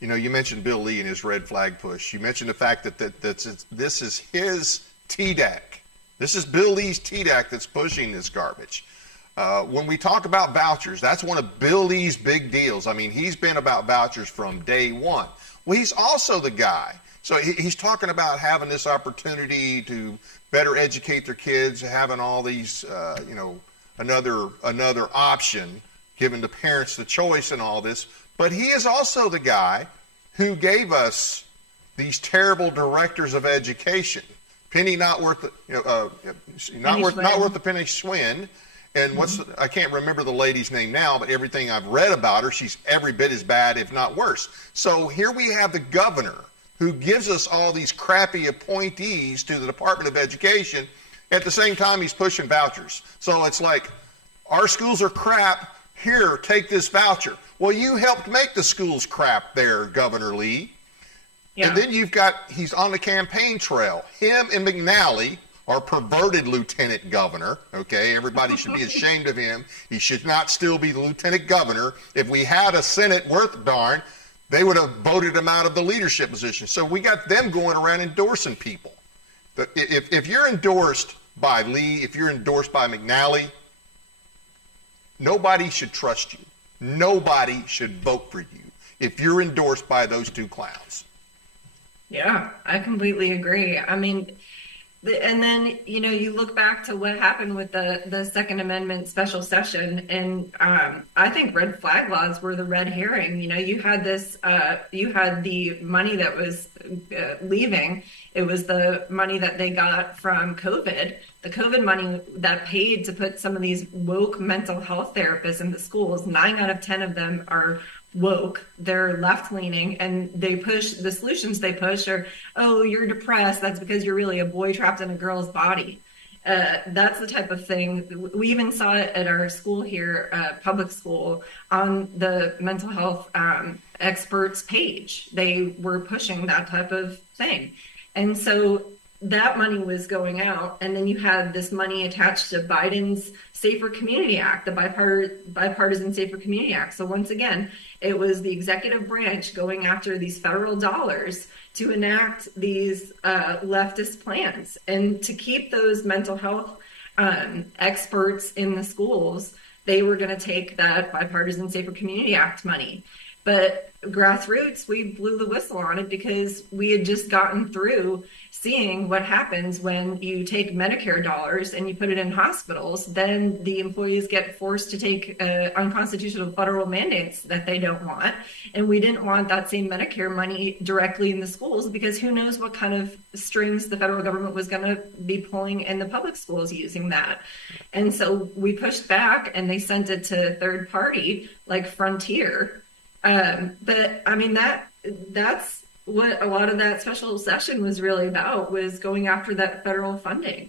You mentioned Bill Lee and his red flag push. You mentioned the fact that this is his TDAC. This is Bill Lee's TDAC that's pushing this garbage. When we talk about vouchers, that's one of Bill Lee's big deals. I mean, he's been about vouchers from day one. Well, he's also the guy. So he's talking about having this opportunity to better educate their kids, having all these, another option, giving the parents the choice and all this. But he is also the guy who gave us these terrible directors of education. Penny not worth the penny swin. And I can't remember the lady's name now, but everything I've read about her, she's every bit as bad, if not worse. So here we have the governor who gives us all these crappy appointees to the Department of Education. At the same time, he's pushing vouchers. So it's like, our schools are crap. Here, take this voucher. Well, you helped make the schools crap there, Governor Lee. Yeah. And then he's on the campaign trail. Him and McNally are perverted lieutenant governor. Okay, everybody should be ashamed of him. He should not still be the lieutenant governor. If we had a Senate worth a darn, they would have voted him out of the leadership position. So we got them going around endorsing people. If you're endorsed by Lee, if you're endorsed by McNally, nobody should trust you. Nobody should vote for you if you're endorsed by those two clowns. Yeah, I completely agree. I mean, and then, you look back to what happened with the Second Amendment special session, and I think red flag laws were the red herring. You had the money that was leaving. It was the money that they got from COVID, the COVID money that paid to put some of these woke mental health therapists in the schools. 9 out of 10 of them are woke. They're left-leaning, and the solutions they push are, oh, you're depressed. That's because you're really a boy trapped in a girl's body. That's the type of thing. We even saw it at our school here, public school, on the mental health experts page. They were pushing that type of thing. And so that money was going out, and then you had this money attached to Biden's Safer Community Act, the bipartisan Safer Community Act. So once again, it was the executive branch going after these federal dollars to enact these leftist plans and to keep those mental health experts in the schools. They were going to take that bipartisan Safer Community Act money. But grassroots, we blew the whistle on it because we had just gotten through seeing what happens when you take Medicare dollars and you put it in hospitals. Then the employees get forced to take unconstitutional federal mandates that they don't want. And we didn't want that same Medicare money directly in the schools because who knows what kind of strings the federal government was going to be pulling in the public schools using that. And so we pushed back and they sent it to third party like Frontier. But I mean, that's what a lot of that special session was really about, was going after that federal funding.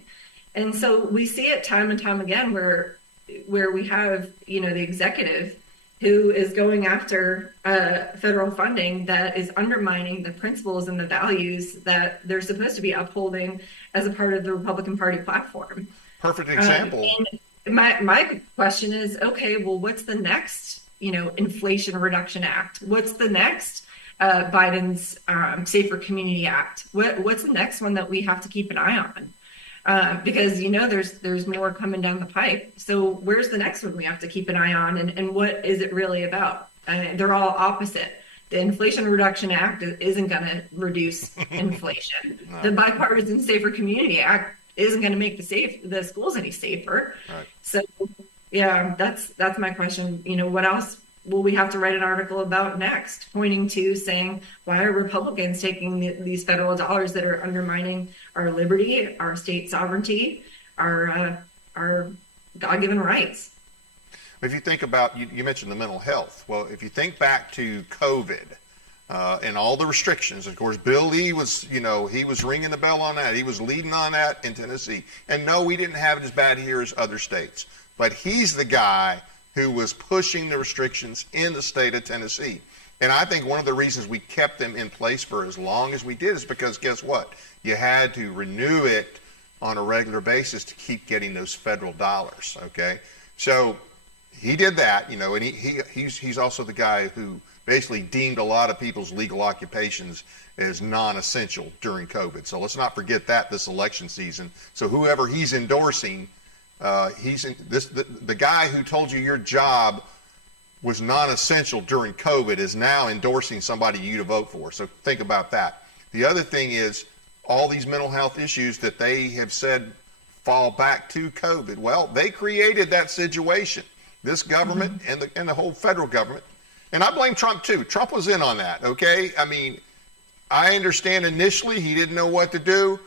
And so we see it time and time again where we have, the executive who is going after federal funding that is undermining the principles and the values that they're supposed to be upholding as a part of the Republican Party platform. Perfect example. And my question is, okay, well, what's the next Inflation Reduction Act? What's the next Biden's Safer Community Act? What's the next one that we have to keep an eye on? Because there's more coming down the pipe. So where's the next one we have to keep an eye on, and what is it really about? They're all opposite. The Inflation Reduction Act isn't going to reduce inflation. No. The Bipartisan Safer Community Act isn't going to make the schools any safer. Right. So. Yeah, that's my question. What else will we have to write an article about next? Pointing to saying, why are Republicans taking these federal dollars that are undermining our liberty, our state sovereignty, our God-given rights? If you think about, you mentioned the mental health. Well, if you think back to COVID and all the restrictions, of course, Bill Lee was, he was ringing the bell on that. He was leading on that in Tennessee. And no, we didn't have it as bad here as other states. But he's the guy who was pushing the restrictions in the state of Tennessee. And I think one of the reasons we kept them in place for as long as we did is because guess what? You had to renew it on a regular basis to keep getting those federal dollars, okay? So he did that, and he's also the guy who basically deemed a lot of people's legal occupations as non-essential during COVID. So let's not forget that this election season. So whoever he's endorsing, the guy who told you your job was non-essential during COVID is now endorsing somebody you to vote for. So think about that. The other thing is all these mental health issues that they have said fall back to COVID. Well, they created that situation. This government and the whole federal government, and I blame Trump too. Trump was in on that. Okay, I mean, I understand initially he didn't know what to do.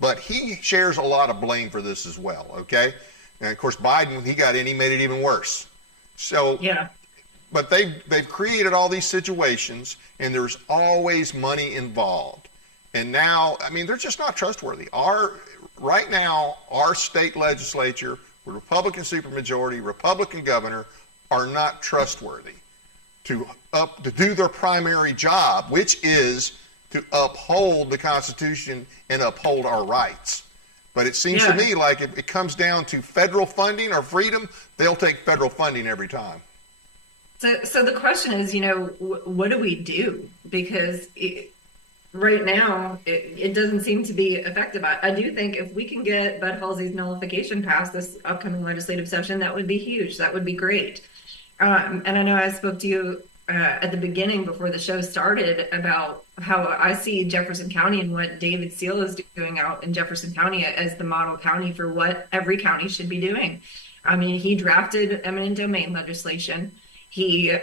But he shares a lot of blame for this as well, okay? And of course, Biden, when he got in, he made it even worse. So, yeah. But they've created all these situations, and there's always money involved. And now, I mean, they're just not trustworthy. Right now, our state legislature, with Republican supermajority, Republican governor, are not trustworthy to do their primary job, which is to uphold the Constitution and uphold our rights. But it seems to me like if it comes down to federal funding or freedom, they'll take federal funding every time. So the question is, what do we do? Because right now, it doesn't seem to be effective. I do think if we can get Bud Halsey's nullification passed this upcoming legislative session, that would be huge. That would be great. And I know I spoke to you at the beginning before the show started about how I see Jefferson County and what David Seal is doing out in Jefferson County as the model county for what every county should be doing. I mean, he drafted eminent domain legislation. He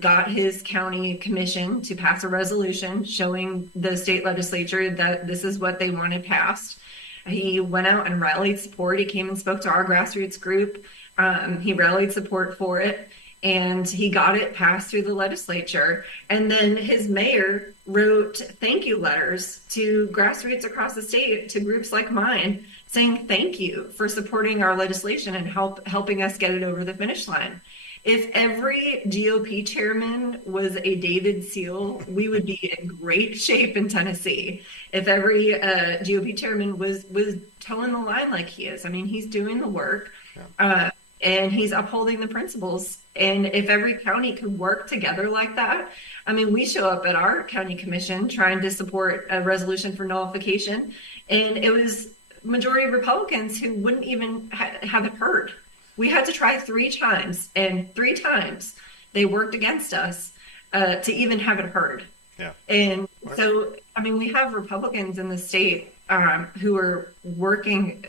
got his county commission to pass a resolution showing the state legislature that this is what they wanted passed. He went out and rallied support. He came and spoke to our grassroots group. He rallied support for it. And he got it passed through the legislature. And then his mayor wrote thank you letters to grassroots across the state, to groups like mine, saying thank you for supporting our legislation and helping us get it over the finish line. If every GOP chairman was a David Seal, we would be in great shape in Tennessee. If every GOP chairman was towing the line like he is, I mean, he's doing the work, and he's upholding the principles. And if every county could work together like that, I mean, we show up at our county commission trying to support a resolution for nullification, and it was majority Republicans who wouldn't even have it heard. We had to try 3 times, and 3 times they worked against us to even have it heard. Yeah. And so, I mean, we have Republicans in the state who are working.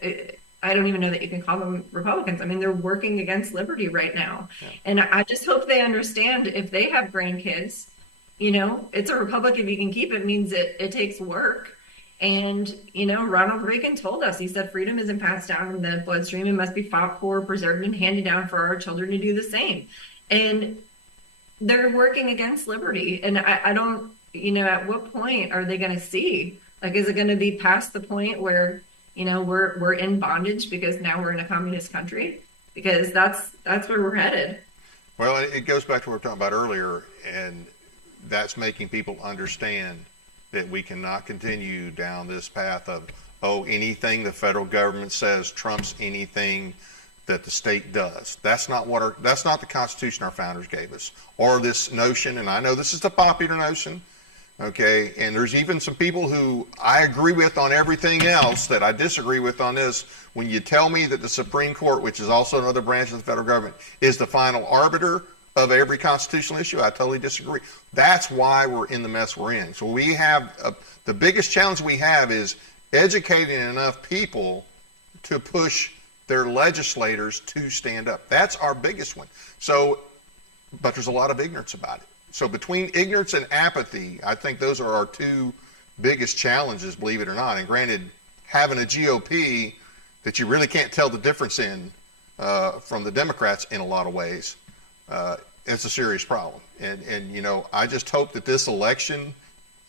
I don't even know that you can call them Republicans. I mean, they're working against liberty right now. Yeah. And I just hope they understand, if they have grandkids, you know, it's a republic if you can keep it, means it takes work. And, you know, Ronald Reagan told us, he said, freedom isn't passed down in the bloodstream. It must be fought for, preserved, and handed down for our children to do the same. And they're working against liberty. And I don't, you know, at what point are they going to see? Like, is it going to be past the point where, you know, we're in bondage because now we're in a communist country? Because that's where we're headed. Well, it goes back to what we were talking about earlier, and that's making people understand that we cannot continue down this path of, anything the federal government says trumps anything that the state does. That's not that's not the Constitution our founders gave us, or this notion. And I know this is the popular notion, okay? And there's even some people who I agree with on everything else that I disagree with on this. When you tell me that the Supreme Court, which is also another branch of the federal government, is the final arbiter of every constitutional issue, I totally disagree. That's why we're in the mess we're in. So we have the biggest challenge we have is educating enough people to push their legislators to stand up. That's our biggest one. So, but there's a lot of ignorance about it. So between ignorance and apathy, I think those are our 2 biggest challenges, believe it or not. And granted, having a GOP that you really can't tell the difference in from the Democrats in a lot of ways, it's a serious problem. And you know, I just hope that this election,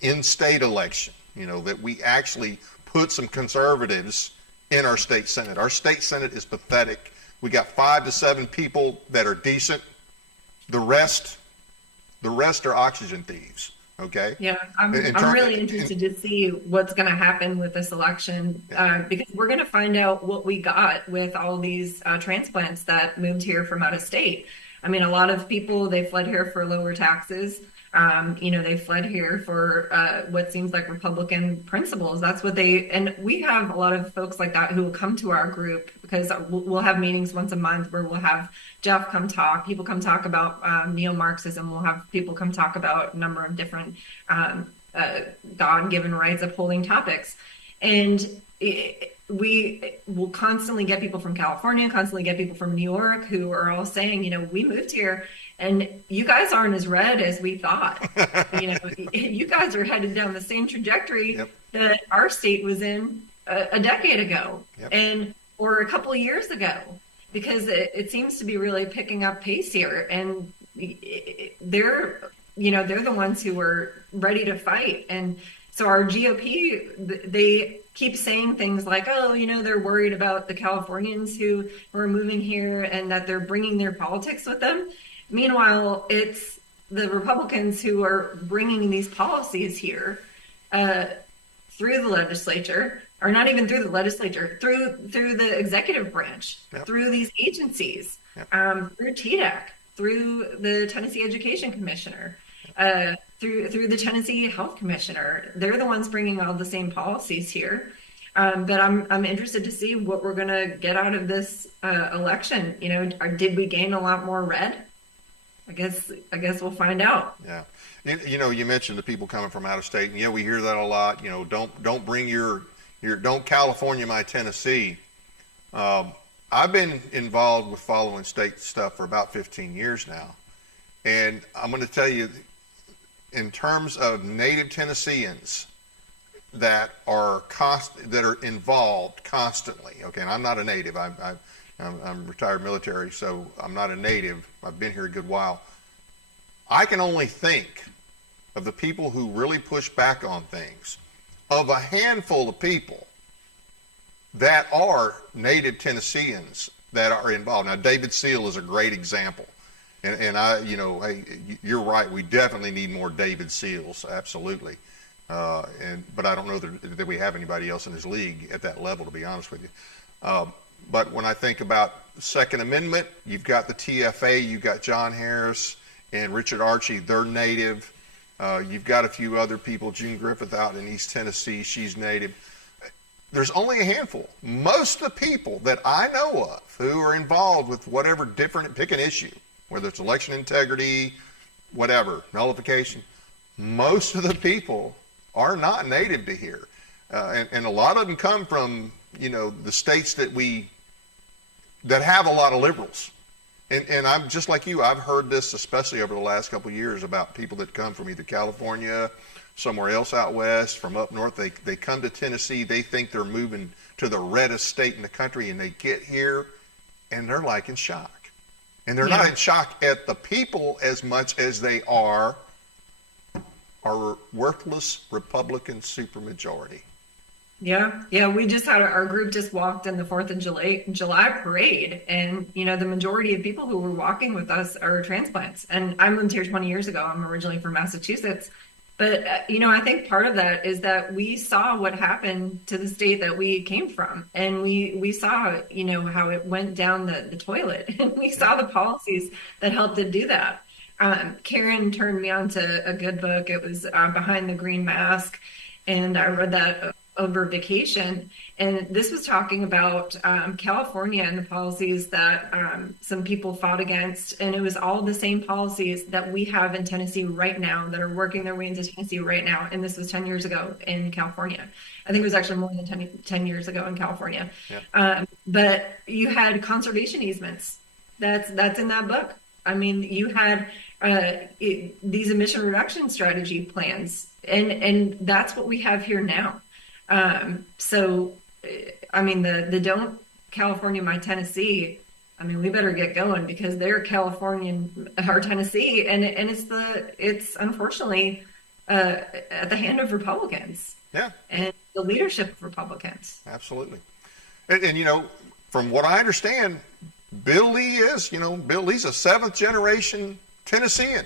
in-state election, you know, that we actually put some conservatives in our state Senate. Our state Senate is pathetic. We got 5 to 7 people that are decent. The rest are oxygen thieves. Okay. Yeah, I'm really interested to see what's going to happen with this election, because we're going to find out what we got with all these transplants that moved here from out of state. I mean, a lot of people, they fled here for lower taxes. You know, they fled here for what seems like Republican principles. That's what and we have a lot of folks like that who will come to our group, because we'll have meetings once a month where we'll have Jeff come talk. People come talk about neo-Marxism. We'll have people come talk about a number of different God-given rights upholding topics. And we will constantly get people from California, constantly get people from New York who are all saying, you know, we moved here and you guys aren't as red as we thought. You know, you guys are headed down the same trajectory that our state was in a decade ago or a couple of years ago, because it seems to be really picking up pace here. And they're the ones who are ready to fight. And so our GOP, they keep saying things like, oh, you know, they're worried about the Californians who are moving here and that they're bringing their politics with them. Meanwhile, it's the Republicans who are bringing these policies here through the legislature, or not even through the legislature, through the executive branch, through these agencies, through TDEC, through the Tennessee Education Commissioner, through the Tennessee Health Commissioner. They're the ones bringing all the same policies here. But I'm interested to see what we're going to get out of this election. You know, did we gain a lot more red? I guess we'll find out. Yeah. You know, you mentioned the people coming from out of state, and we hear that a lot. You know, don't bring don't California my Tennessee. I've been involved with following state stuff for about 15 years now, and I'm going to tell you, in terms of native Tennesseans that are involved constantly. Okay, and I'm not a native. I'm retired military, so I'm not a native. I've been here a good while. I can only think of the people who really push back on things, of a handful of people that are native Tennesseans that are involved. Now, David Seal is a great example. And I, hey, you're right. We definitely need more David Seals, absolutely. But I don't know that we have anybody else in this league at that level, to be honest with you. But when I think about the Second Amendment, you've got the TFA, you've got John Harris and Richard Archie. They're native. You've got a few other people. June Griffith out in East Tennessee, she's native. There's only a handful. Most of the people that I know of who are involved with whatever different, pick an issue, whether it's election integrity, whatever, nullification, most of the people are not native to here. And a lot of them come from, the states that have a lot of liberals. And I'm just like you, I've heard this, especially over the last couple of years, about people that come from either California, somewhere else out west, from up north. They come to Tennessee, they think they're moving to the reddest state in the country, and they get here and they're like in shock. And they're not in shock at the people as much as they are worthless Republican supermajority. Yeah. We just had our group just walked in the 4th of July parade, and the majority of people who were walking with us are transplants. And I moved here 20 years ago. I'm originally from Massachusetts, but I think part of that is that we saw what happened to the state that we came from, and we saw how it went down the toilet, and we saw the policies that helped to do that. Karen turned me on to a good book. It was Behind the Green Mask, and I read that over vacation. And this was talking about California and the policies that some people fought against. And it was all the same policies that we have in Tennessee right now that are working their way into Tennessee right now. And this was 10 years ago in California. I think it was actually more than 10 years ago in California. Yeah. But you had conservation easements. That's in that book. I mean, you had these emission reduction strategy plans, and that's what we have here now. So, I mean, the Don't California My Tennessee, I mean, we better get going, because they're Californian or Tennessee, and it's unfortunately at the hand of Republicans. Yeah. And the leadership of Republicans. Absolutely. And from what I understand, Bill Lee's a 7th generation Tennessean.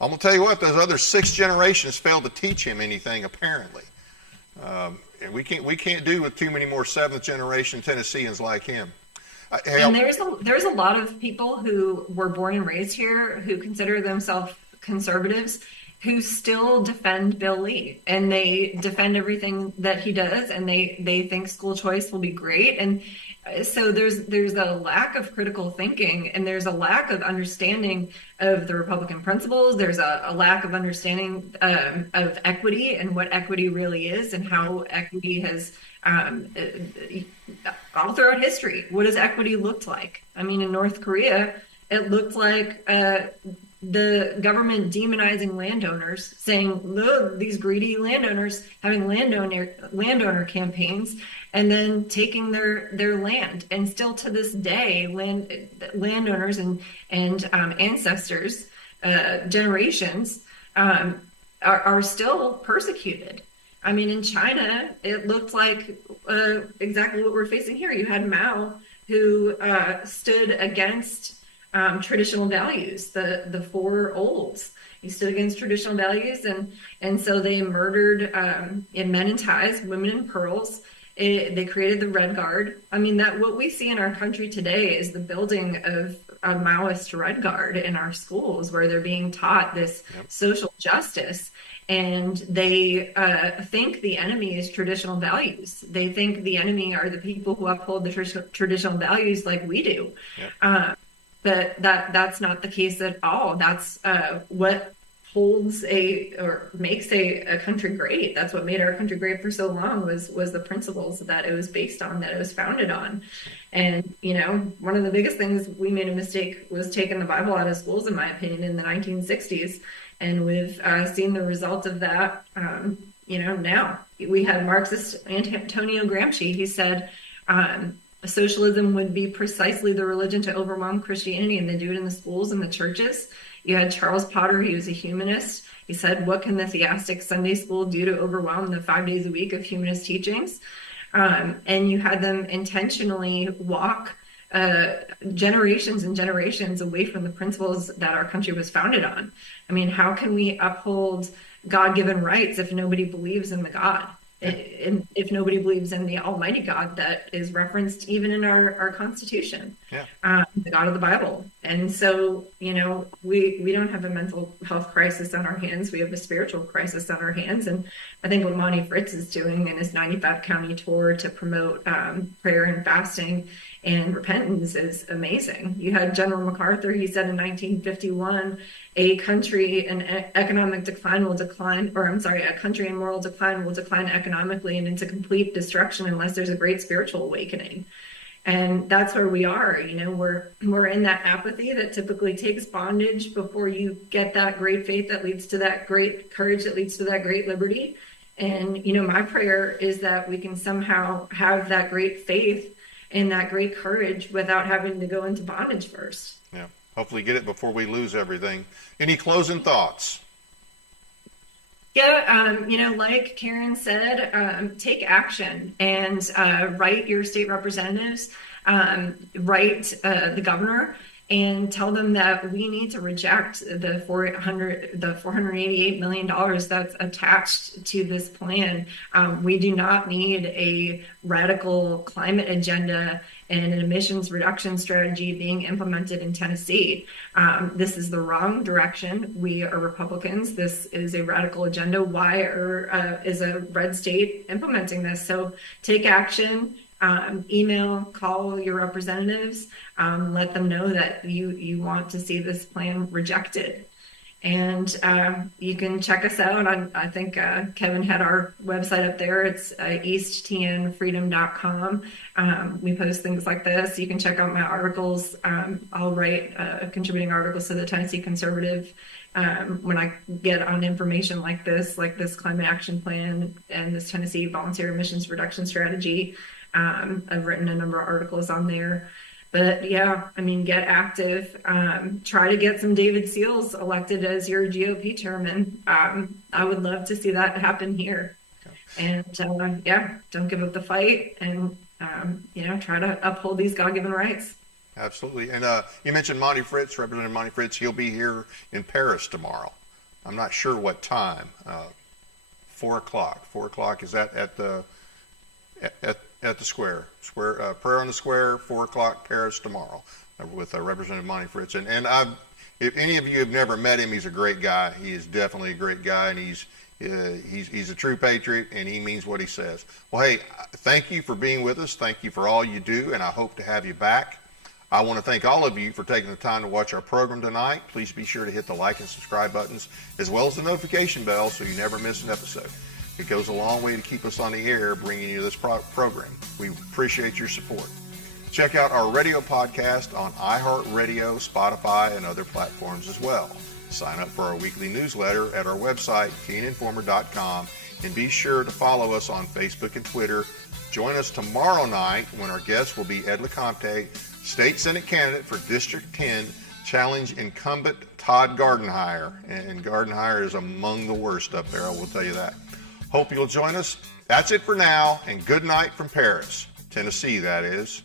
I'm going to tell you what, those other 6 generations failed to teach him anything, apparently. And we can't do with too many more 7th generation Tennesseans like him. And there's a lot of people who were born and raised here who consider themselves conservatives, who still defend Bill Lee, and they defend everything that he does, and they think school choice will be great. And so there's a lack of critical thinking, and there's a lack of understanding of the Republican principles. There's a lack of understanding of equity and what equity really is, and how equity has all throughout history. What does equity look like? I mean, in North Korea, it looked like the government demonizing landowners, saying, look, these greedy landowners, having landowner campaigns, and then taking their land. And still to this day, landowners and ancestors, generations, are still persecuted. I mean, in China, it looked like exactly what we're facing here. You had Mao, who stood against traditional values, the four olds. He stood against traditional values, and so they murdered men in ties, women in pearls. They created the Red Guard. I mean, that what we see in our country today is the building of a Maoist Red Guard in our schools, where they're being taught this social justice. And they think the enemy is traditional values. They think the enemy are the people who uphold the traditional values like we do. But that's not the case at all. That's what holds makes a country great. That's what made our country great for so long was the principles that it was based on, that it was founded on. And, one of the biggest things we made a mistake was taking the Bible out of schools, in my opinion, in the 1960s. And we've seen the result of that, now. We had Marxist Antonio Gramsci. He said, socialism would be precisely the religion to overwhelm Christianity, and they do it in the schools and the churches. You had Charles Potter. He was a humanist. He said, what can the theistic Sunday school do to overwhelm the 5 days a week of humanist teachings? And you had them intentionally walk generations and generations away from the principles that our country was founded on. I mean, how can we uphold God-given rights if nobody believes in the God? And if nobody believes in the Almighty God that is referenced even in our Constitution, the God of the Bible. And so, you know, we don't have a mental health crisis on our hands. We have a spiritual crisis on our hands. And I think what Monty Fritz is doing in his 95 county tour to promote prayer and fasting and repentance is amazing. You had General MacArthur, he said in 1951, a country in economic decline will decline, or I'm sorry, a country in moral decline will decline economically and into complete destruction unless there's a great spiritual awakening. And that's where we are. You know, we're in that apathy that typically takes bondage before you get that great faith that leads to that great courage that leads to that great liberty. And, you know, my prayer is that we can somehow have that great faith and that great courage without having to go into bondage first. Yeah. Hopefully get it before we lose everything. Any closing thoughts? Yeah, you know, like Karen said, take action and write your state representatives, write the governor, and tell them that we need to reject the $488 million that's attached to this plan. We do not need a radical climate agenda and an emissions reduction strategy being implemented in Tennessee. This is the wrong direction. We are Republicans. This is a radical agenda. Why is a red state implementing this? So take action. Email, call your representatives, let them know that you want to see this plan rejected. And you can check us out on, I think Kevin had our website up there. It's easttnfreedom.com. We post things like this. You can check out my articles. I'll write contributing articles to the Tennessee Conservative when I get on information like this climate action plan and this Tennessee volunteer emissions reduction strategy. I've written a number of articles on there. But yeah, I mean, get active. Try to get some David Seals elected as your GOP chairman. I would love to see that happen here. And yeah, don't give up the fight, and you know, try to uphold these God-given rights. Absolutely. And you mentioned Monty Fritz, Representative Monty Fritz. He'll be here in Paris tomorrow. I'm not sure what time. 4 o'clock. 4 o'clock. Is that at the square? Prayer on the Square, 4 o'clock, Paris tomorrow, with Representative Monty Fritz. And if any of you have never met him, he's a great guy. He is definitely a great guy, and he's a true patriot, and he means what he says. Well, hey, thank you for being with us. Thank you for all you do, and I hope to have you back. I want to thank all of you for taking the time to watch our program tonight. Please be sure to hit the like and subscribe buttons, as well as the notification bell, so you never miss an episode. It goes a long way to keep us on the air, bringing you this program. We appreciate your support. Check out our radio podcast on iHeartRadio, Spotify, and other platforms as well. Sign up for our weekly newsletter at our website, teeninformer.com, and be sure to follow us on Facebook and Twitter. Join us tomorrow night when our guest will be Ed LeCompte, State Senate candidate for District 10, challenge incumbent Todd Gardenhire. And Gardenhire is among the worst up there, I will tell you that. Hope you'll join us. That's it for now, and good night from Paris, Tennessee, that is.